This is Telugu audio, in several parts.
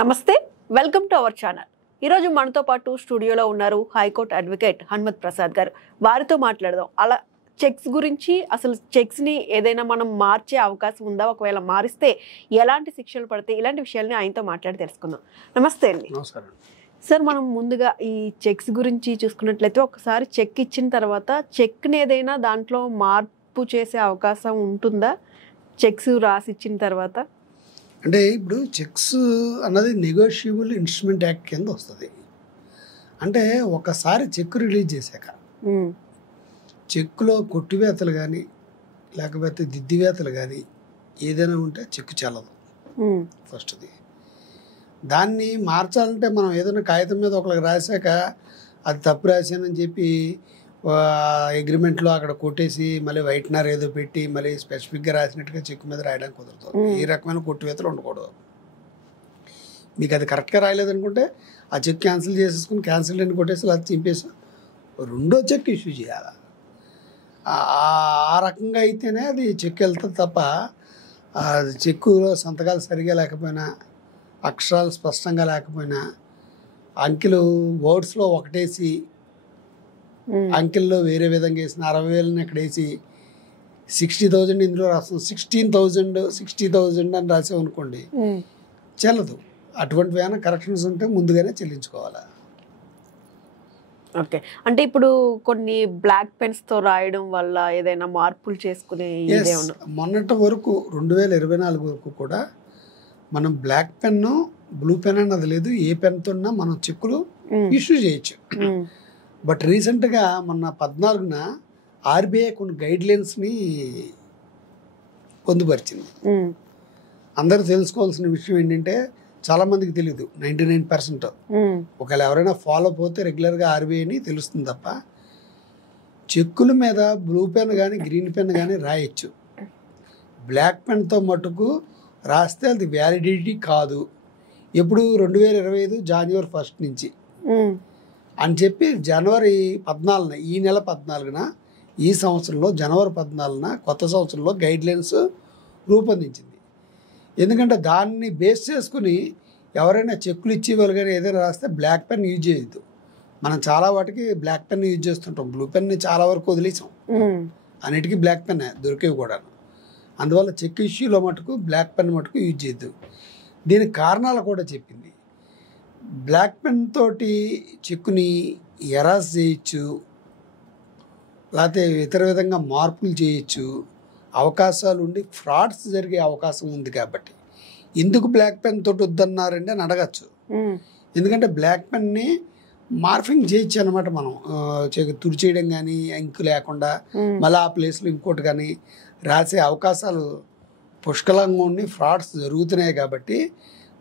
నమస్తే, వెల్కమ్ టు అవర్ ఛానల్. ఈరోజు మనతో పాటు స్టూడియోలో ఉన్నారు హైకోర్టు అడ్వకేట్ హనుమత్ ప్రసాద్ గారు. వారితో మాట్లాడదాం. అలా చెక్స్ గురించి, అసలు చెక్స్ని ఏదైనా మనం మార్చే అవకాశం ఉందా, ఒకవేళ మారిస్తే ఎలాంటి శిక్షలు పడతాయి, ఇలాంటి విషయాల్ని ఆయనతో మాట్లాడి తెలుసుకుందాం. నమస్తే అండి. నమస్కారం సార్, మనం ముందుగా ఈ చెక్స్ గురించి చూసుకున్నట్లయితే, ఒకసారి చెక్ ఇచ్చిన తర్వాత చెక్ని ఏదైనా దాంట్లో మార్పు చేసే అవకాశం ఉంటుందా చెక్స్ రాసి ఇచ్చిన తర్వాత? అంటే ఇప్పుడు చెక్స్ అన్నది నెగోషియబుల్ ఇన్స్ట్రుమెంట్ యాక్ట్ కింద వస్తుంది. అంటే ఒకసారి చెక్ రిలీజ్ చేశాక చెక్కులో కొట్టివేతలు కానీ లేకపోతే దిద్దివేతలు కానీ ఏదైనా ఉంటే చెక్కు చెల్లదు. ఫస్ట్ది. దాన్ని మార్చాలంటే మనం ఏదైనా కాగితం మీద ఒకరికి రాశాక అది తప్పు రాశానని చెప్పి అగ్రిమెంట్లో అక్కడ కొట్టేసి మళ్ళీ వైట్నర్ ఏదో పెట్టి మళ్ళీ స్పెసిఫిక్గా రాసినట్టుగా చెక్కు మీద రాయడానికి కుదరదు. ఈ రకమైన కొట్టివేతలు ఉండకూడదు. మీకు అది కరెక్ట్గా రాయలేదనుకుంటే ఆ చెక్ క్యాన్సిల్ చేసేసుకుని క్యాన్సిల్ అని కొట్టేసి అది చింపేసి రెండో చెక్ ఇష్యూ చేయాలి. ఆ రకంగా అయితేనే అది చెక్ వెళ్తుంది తప్ప చెక్కులో సంతకాలు సరిగా లేకపోయినా, అక్షరాలు స్పష్టంగా లేకపోయినా, అంకెలు వర్డ్స్లో ఒకటేసి అంకెల్లో వేరే విధంగా వేసిన 60,000 ఇక్కడ వేసి 60,000 ఇందులో రాస్తాం, 16,000 60,000 అని రాసామనుకోండి చెల్లదు. అటువంటి ఏమైనా కరెక్షన్స్ ఉంటే ముందుగానే చెల్లించుకోవాలి. ఓకే, అంటే ఇప్పుడు కొన్ని బ్లాక్ పెన్స్తో రాయడం వల్ల ఏదైనా మార్పులు చేసుకునే మొన్నటి వరకు 2024 వరకు కూడా మనం బ్లాక్ పెన్ను బ్లూ పెన్ అన్నది లేదు. ఏ పెన్తో మనం చెక్కులు ఇష్యూ చేయొచ్చు. బట్ రీసెంట్గా మొన్న 14న ఆర్బీఐ కొన్ని గైడ్లైన్స్ని పొందుపరిచింది. అందరూ తెలుసుకోవాల్సిన విషయం ఏంటంటే, చాలామందికి తెలియదు, 99%. ఒకవేళ ఎవరైనా ఫాలో పోతే రెగ్యులర్గా ఆర్బీఐని తెలుస్తుంది తప్ప చెక్కుల మీద బ్లూ పెన్ కానీ గ్రీన్ పెన్ కానీ రాయొచ్చు. బ్లాక్ పెన్తో మటుకు రాస్తే అది వ్యాలిడిటీ కాదు. ఎప్పుడు 2025 జనవరి 1 నుంచి అని చెప్పి జనవరి 14న, ఈ నెల 14న, ఈ సంవత్సరంలో జనవరి 14న కొత్త సంవత్సరంలో గైడ్లైన్స్ రూపొందించింది. ఎందుకంటే దాన్ని బేస్ చేసుకుని ఎవరైనా చెక్కులు ఇచ్చేవాళ్ళు కానీ ఏదైనా రాస్తే బ్లాక్ పెన్ యూజ్ చేయొద్దు. మనం చాలా వాటికి బ్లాక్ పెన్ యూజ్ చేస్తుంటాం. బ్లూ పెన్ని చాలా వరకు వదిలేసాం. అన్నిటికీ బ్లాక్ పెన్ దొరికేవి కూడా. అందువల్ల చెక్ ఇష్యూలో మటుకు బ్లాక్ పెన్ మటుకు యూజ్ చేయొద్దు. దీనికి కారణాలు కూడా చెప్పింది. బ్లాక్ పెన్ తోటి చెక్కుని ఎరాస్ చేయొచ్చు, లేకపోతే ఇతర విధంగా మార్పులు చేయొచ్చు, అవకాశాలు ఉండి ఫ్రాడ్స్ జరిగే అవకాశం ఉంది. కాబట్టి ఎందుకు బ్లాక్ పెన్ తోటి వద్దన్నారండి అని అడగచ్చు. ఎందుకంటే బ్లాక్ పెన్ని మార్ఫింగ్ చేయొచ్చు అనమాట. మనం తుడిచేయడం కానీ, ఇంకు లేకుండా మళ్ళీ ఆ ప్లేస్లో ఇంకోటి కానీ రాసే అవకాశాలు పుష్కలంగా ఉండి ఫ్రాడ్స్ జరుగుతున్నాయి. కాబట్టి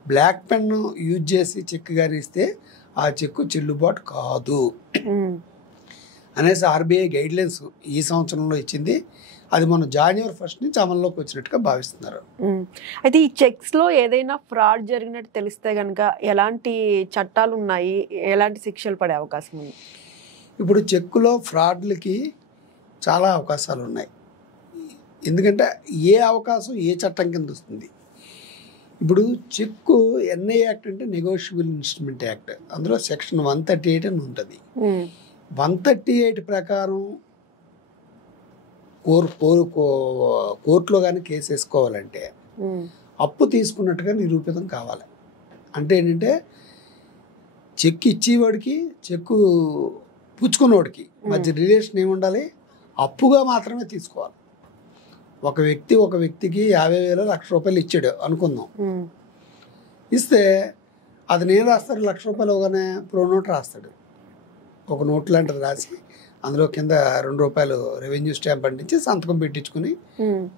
బ్లాక్ పెన్ యూజ్ చేసి చెక్ కానీ ఇస్తే ఆ చెక్కు చెల్లుబాటు కాదు అనేసి ఆర్బీఐ గైడ్లైన్స్ ఈ సంవత్సరంలో ఇచ్చింది. అది మనం జనవరి 1 నుంచి అమల్లోకి వచ్చినట్టుగా భావిస్తున్నారు. అయితే ఈ చెక్స్లో ఏదైనా ఫ్రాడ్ జరిగినట్టు తెలిస్తే కనుక ఎలాంటి చట్టాలు ఉన్నాయి, ఎలాంటి శిక్షలు పడే అవకాశం ఉంది? ఇప్పుడు చెక్కులో ఫ్రాడ్లకి చాలా అవకాశాలు ఉన్నాయి. ఎందుకంటే ఏ అవకాశం ఏ చట్టం కింద వస్తుంది. ఇప్పుడు చెక్కు ఎన్ఐ యాక్ట్ అంటే నెగోషియబుల్ ఇన్స్ట్రుమెంట్ యాక్ట్. అందులో సెక్షన్ 138 అని ఉంటుంది. 138 ప్రకారం కోర్టులో కానీ కేసు వేసుకోవాలంటే అప్పు తీసుకున్నట్టుగా నిరూపితం కావాలి. అంటే ఏంటంటే చెక్ ఇచ్చేవాడికి చెక్కు పుచ్చుకున్నవాడికి మధ్య రిలేషన్ ఏముండాలి? అప్పుగా మాత్రమే తీసుకోవాలి. ఒక వ్యక్తికి 50,000 ₹1,00,000 ఇచ్చాడు అనుకుందాం. ఇస్తే అది నేను రాస్తాడు, ₹1,00,000 అవగానే ప్రో నోట్ రాస్తాడు. ఒక నోట్ లాంటిది రాసి అందులో కింద ₹2 రెవెన్యూ స్టాంప్ అంటించి సంతకం పెట్టించుకుని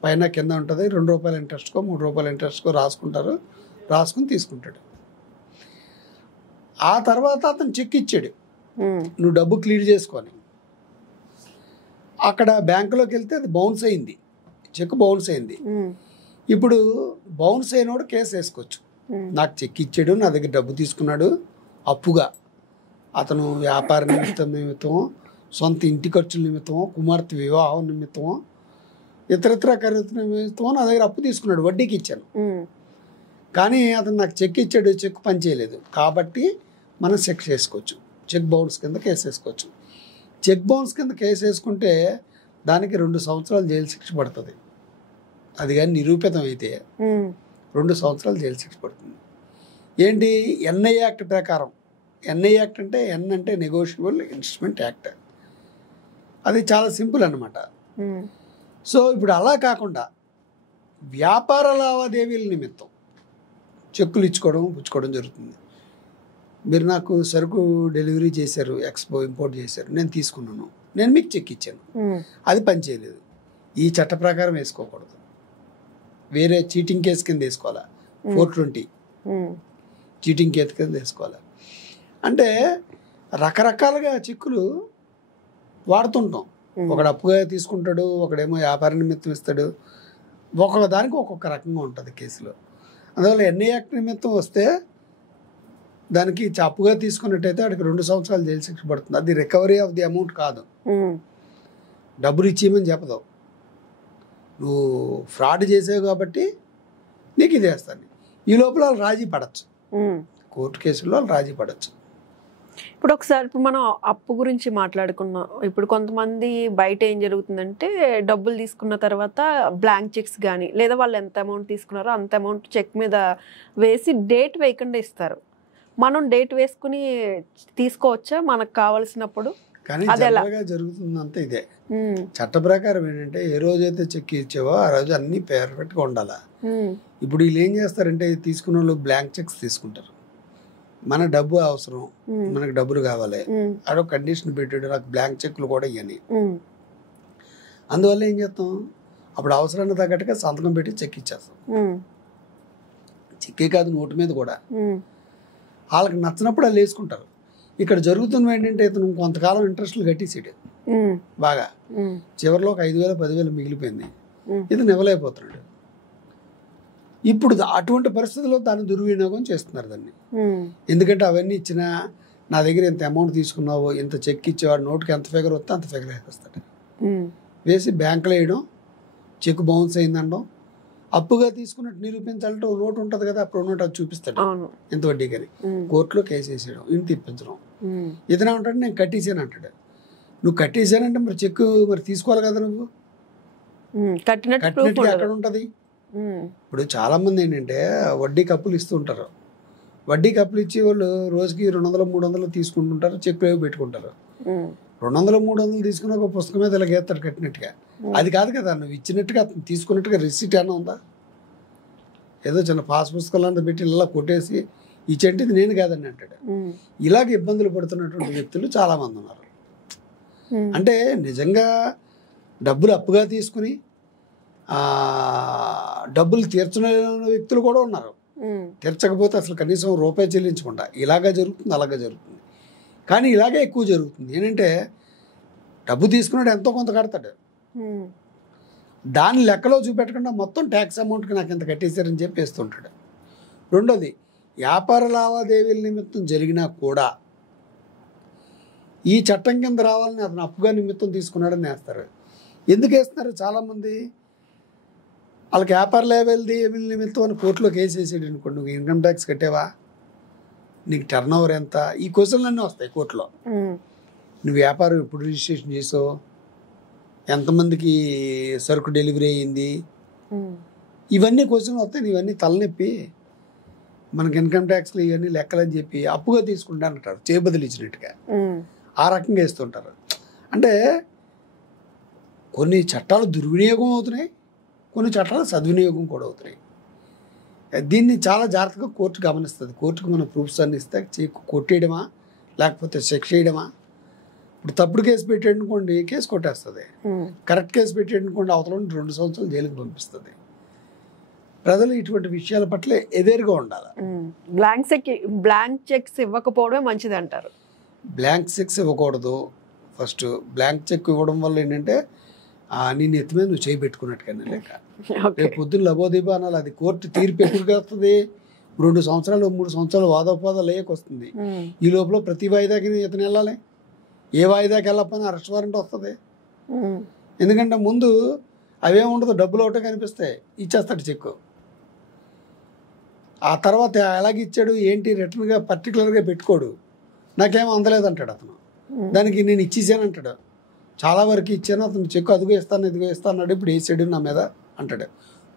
పైన కింద ఉంటుంది ₹2 ఇంట్రెస్ట్కో ₹3 ఇంట్రెస్ట్కో రాసుకుని తీసుకుంటాడు. ఆ తర్వాత అతను చెక్ ఇచ్చాడు, నువ్వు డబ్బు క్లియర్ చేసుకొని. అక్కడ బ్యాంకులోకి వెళ్తే అది బౌన్స్ అయింది, చెక్ బౌన్స్ అయింది. ఇప్పుడు బౌన్స్ అయినోడు కేసు వేసుకోవచ్చు. నాకు చెక్ ఇచ్చాడు, నా దగ్గర డబ్బు తీసుకున్నాడు అప్పుగా, అతను వ్యాపార నిమిత్తం, సొంత ఇంటి ఖర్చుల నిమిత్తం, కుమార్తె వివాహం నిమిత్తం, ఇతరత్ర ఖరీదు నిమిత్తం నా దగ్గర అప్పు తీసుకున్నాడు, వడ్డీకి ఇచ్చాను. కానీ అతను నాకు చెక్ ఇచ్చాడు, చెక్ పని చేయలేదు కాబట్టి మనం శిక్ష వేసుకోవచ్చు. చెక్ బౌన్స్ కింద కేసు వేసుకోవచ్చు. చెక్ బౌన్స్ కింద కేసు వేసుకుంటే దానికి 2 సంవత్సరాలు జైలు శిక్ష పడుతుంది. అది కానీ నిరూపితం అయితే 2 సంవత్సరాలు జైలు శిక్ష పడుతుంది. ఏంటి ఎన్ఐ యాక్ట్ ప్రకారం, ఎన్ఐ యాక్ట్ అంటే ఎన్ అంటే నెగోషియబుల్ ఇన్స్ట్రుమెంట్ యాక్ట్, అది చాలా సింపుల్ అన్నమాట. సో ఇప్పుడు అలా కాకుండా వ్యాపార లావాదేవీల నిమిత్తం చెక్కులు ఇచ్చుకోవడం పుచ్చుకోవడం జరుగుతుంది. మీరు నాకు సరుకు డెలివరీ చేశారు, ఎక్స్పో ఇంపోర్ట్ చేశారు, నేను తీసుకున్నాను, నేను మీకు చెక్ ఇచ్చాను, అది పని చేయలేదు, ఈ చట్ట ప్రకారం వేసుకోకూడదు. వేరే చీటింగ్ కేసు కింద వేసుకోవాలా, 420 చీటింగ్ కేసు కింద వేసుకోవాలి. అంటే రకరకాలుగా చెక్కులు వాడుతుంటాం. ఒకడు అప్పుగా తీసుకుంటాడు, ఒకడేమో వ్యాపార నిమిత్తం ఇస్తాడు, ఒక్కొక్క దానికి ఒక్కొక్క రకంగా ఉంటుంది కేసులో. అందువల్ల ఎన్ఐ యాక్ట్ నిమిత్తం వస్తే దానికి అప్పుగా తీసుకున్నట్టయితే వాడికి 2 సంవత్సరాలు జైలు శిక్ష పడుతుంది. అది రికవరీ ఆఫ్ ది అమౌంట్ కాదు, డబ్బులు ఇచ్చేయమని చెప్పదు. నువ్వు ఫ్రాడ్ చేసావు కాబట్టి నీకు ఇది వేస్తాను. ఈ లోపల వాళ్ళు రాజీ పడచ్చు, కోర్టు కేసుల్లో వాళ్ళు రాజీ పడచ్చు. ఇప్పుడు ఒకసారి ఇప్పుడు మనం అప్పు గురించి మాట్లాడుకున్నాం. ఇప్పుడు కొంతమంది బయట ఏం జరుగుతుందంటే డబ్బులు తీసుకున్న తర్వాత బ్లాంక్ చెక్స్ కానీ లేదా వాళ్ళు ఎంత అమౌంట్ తీసుకున్నారో అంత అమౌంట్ చెక్ మీద వేసి డేట్ వేయకుండా ఇస్తారు. మనం డేట్ వేసుకుని తీసుకోవచ్చా మనకు కావాల్సినప్పుడు? కానీ జనరల్గా జరుగుతుందంతా ఇదే. చట్ట ప్రకారం ఏంటంటే ఏ రోజైతే చెక్ ఇచ్చావో ఆ రోజు అన్ని పర్ఫెక్ట్గా ఉండాలా. ఇప్పుడు వీళ్ళు ఏం చేస్తారంటే తీసుకున్న వాళ్ళు బ్లాంక్ చెక్స్ తీసుకుంటారు. మన డబ్బు అవసరం, మనకు డబ్బులు కావాలి, ఆడో కండిషన్ పెట్టాడు నాకు బ్లాంక్ చెక్లు కూడా ఇవ్వని. అందువల్ల ఏం చేస్తాం, అప్పుడు అవసరాన్ని తగ్గట్టుగా సంతకం పెట్టి చెక్ ఇచ్చేస్తాం. చెక్కే కాదు, నోటు మీద కూడా. వాళ్ళకి నచ్చినప్పుడు వాళ్ళు వేసుకుంటారు. ఇక్కడ జరుగుతున్న ఏంటంటే ఇతను కొంతకాలం ఇంట్రెస్ట్లు కట్టేసాడు బాగా, చివరిలో ఒక 5,000 10,000 మిగిలిపోయింది, ఇతను ఇవ్వలేకపోతున్నాడు. ఇప్పుడు అటువంటి పరిస్థితుల్లో దాన్ని దుర్వినియోగం చేస్తున్నారు దాన్ని. ఎందుకంటే అవన్నీ ఇచ్చినా నా దగ్గర ఇంత అమౌంట్ తీసుకున్నావు, ఇంత చెక్ ఇచ్చేవాడు, నోటుకి ఎంత ఫిగర్ వస్తే అంత ఫిగర్ వేసేస్తాడు. వేసి బ్యాంకులో వేయడం, చెక్ బౌన్స్ అయిందనడం, అప్పుగా తీసుకున్నట్టు నిరూపించాలంటే నోటు ఉంటుంది కదా, అప్పుడు నోటు అది చూపిస్తాడు ఎంత వడ్డీ కానీ. కోర్టులో కేసు వేసేయడం, ఇంటి ఇప్పించడం. ఇతనే ఉంటాడు నేను కట్టేసాను అంటాడు. నువ్వు కట్టేసానంటే మరి చెక్ మరి తీసుకోవాలి కదా, నువ్వు కట్టినట్టుగా ఎక్కడ ఉంటుంది. ఇప్పుడు చాలా మంది ఏంటంటే వడ్డీకి అప్పులు ఇస్తూ ఉంటారు. వడ్డీకి అప్పులు ఇచ్చి వాళ్ళు రోజుకి 200 300 తీసుకుంటుంటారు, చెక్లు ఏవి పెట్టుకుంటారు. 200 300 తీసుకున్న ఒక పుస్తకం మీద ఇలా గేస్తాడు కట్టినట్టుగా. అది కాదు కదా, నువ్వు ఇచ్చినట్టుగా తీసుకున్నట్టుగా రిసీట్ ఏమైనా ఉందా? ఏదో చిన్న పాస్ పుస్తకాలు పెట్టి ఇలా కొట్టేసి ఇచ్చేంటి ఇది నేను కాదని అంటాడు. ఇలాగ ఇబ్బందులు పడుతున్నటువంటి వ్యక్తులు చాలా మంది ఉన్నారు. అంటే నిజంగా డబ్బులు అప్పుగా తీసుకుని డబ్బులు తీర్చలేని వ్యక్తులు కూడా ఉన్నారు. తీర్చకపోతే అసలు కనీసం రూపాయి చెల్లించకుండా ఇలాగా జరుగుతుంది, అలాగే జరుగుతుంది. కానీ ఇలాగే ఎక్కువ జరుగుతుంది. ఏంటంటే డబ్బు తీసుకున్నాడు ఎంతో కొంత కడతాడు, దాన్ని లెక్కలో చూపెట్టకుండా మొత్తం ట్యాక్స్ అమౌంట్కి నాకు ఎంత కట్టేశారని చెప్పి వేస్తుంటాడు. రెండోది, వ్యాపార లావాదేవీల నిమిత్తం జరిగినా కూడా ఈ చట్టం కింద రావాలని అతను అప్పుగా నిమిత్తం తీసుకున్నాడని వేస్తారు. ఎందుకు వేస్తున్నారు చాలామంది? వాళ్ళకి వ్యాపార లావాదేవీల నిమిత్తం అని కోర్టులో కేసు వేసాడు అనుకోండి, నువ్వు ఇన్కమ్ ట్యాక్స్ కట్టేవా, నీకు టర్న్ ఓవర్ ఎంత, ఈ క్వశ్చన్లు అన్నీ వస్తాయి కోర్టులో. నువ్వు వ్యాపారం ఎప్పుడు రిజిస్ట్రేషన్ చేసావు, ఎంతమందికి సరుకు డెలివరీ అయ్యింది, ఇవన్నీ క్వశ్చన్లు వస్తాయి. ఇవన్నీ తలనొప్పి, మనకి ఇన్కమ్ ట్యాక్స్లు ఇవన్నీ లెక్కలని చెప్పి అప్పుగా తీసుకుంటా అంటారు, చేబదులు ఇచ్చినట్టుగా ఆ రకంగా వేస్తుంటారు. అంటే కొన్ని చట్టాలు దుర్వినియోగం అవుతున్నాయి, కొన్ని చట్టాలు సద్వినియోగం కూడా అవుతున్నాయి. దీన్ని చాలా జాగ్రత్తగా కోర్టు గమనిస్తుంది. కోర్టుకు మన ప్రూఫ్స్ అన్ని ఇస్తే కొట్టేయడమా లేకపోతే శిక్ష చేయడమా. ఇప్పుడు తప్పుడు కేసు పెట్టాడనుకోండి కేసు కొట్టేస్తుంది, కరెక్ట్ కేసు పెట్టాడనుకోండి అవతల 2 సంవత్సరాలు జైలుకి పంపిస్తుంది. ప్రజలు ఇటువంటి విషయాల పట్ల ఎవేర్గా ఉండాలి. బ్లాంక్ చెక్స్ ఇవ్వకపోవడమే మంచిది అంటారు. బ్లాంక్ చెక్స్ ఇవ్వకూడదు. ఫస్ట్ బ్లాంక్ చెక్ ఇవ్వడం వల్ల ఏంటంటే నేను ఎత్తి మీద నువ్వు చేయి పెట్టుకున్నట్టుగానే లెక్క. రేపు పొద్దున్న లబోదీపా అనాలి. అది కోర్టు తీర్పు ఎప్పుడు వస్తుంది, 2 సంవత్సరాలు 3 సంవత్సరాలు వాదోపాదాలు వస్తుంది. ఈ లోపల ప్రతి వాయిదాకి ఇతను వెళ్ళాలి. ఏ వాయిదాకి వెళ్ళకపోయినా అరెస్ట్ వారెంట్ వస్తుంది. ఎందుకంటే ముందు అవేముండదు, డబ్బులు ఒకటే కనిపిస్తాయి, ఇచ్చేస్తాడు చెక్కు. ఆ తర్వాత ఎలాగిచ్చాడు ఏంటి రిటర్న్గా పర్టికులర్గా పెట్టుకోడు, నాకేం అందలేదు అంటాడు అతను. దానికి నేను ఇచ్చేసాను అంటాడు. చాలా వరకు ఇచ్చాను, అతను చెక్కు అదిగో ఇస్తాను ఇదిగో ఇస్తాను అన్నాడు, ఇప్పుడు వేసాడు నా మీద అంటాడు.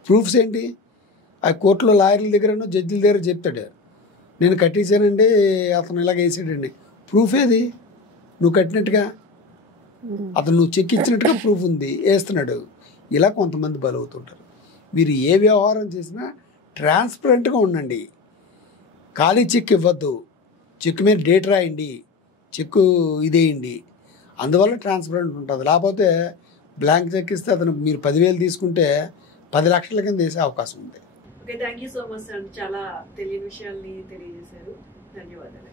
ప్రూఫ్స్ ఏంటి? ఆ కోర్టులో లాయర్ల దగ్గరనో జడ్జిల దగ్గర చెప్తాడు, నేను కట్టేసానండి అతను ఇలాగ వేసాడండి. ప్రూఫ్ ఏది? నువ్వు కట్టినట్టుగా, అతను నువ్వు చెక్ ఇచ్చినట్టుగా ప్రూఫ్ ఉంది, వేస్తున్నాడు. ఇలా కొంతమంది బలవుతుంటారు. మీరు ఏ వ్యవహారం చేసినా ట్రాన్స్పరెంట్గా ఉండండి. ఖాళీ చెక్ ఇవ్వద్దు, చెక్ మీద డేట్ రాయండి, చెక్కు ఇదేయండి. అందువల్ల ట్రాన్స్పరెంట్ ఉంటుంది. లేకపోతే బ్లాంక్ చెక్ ఇస్తే అతను మీరు 10,000 తీసుకుంటే 10 లక్షల కింద వేసే అవకాశం ఉంది. Okay, thank you so much అండి, చాలా తెలియని విషయాల్ని తెలియజేశారు. ధన్యవాదాలు.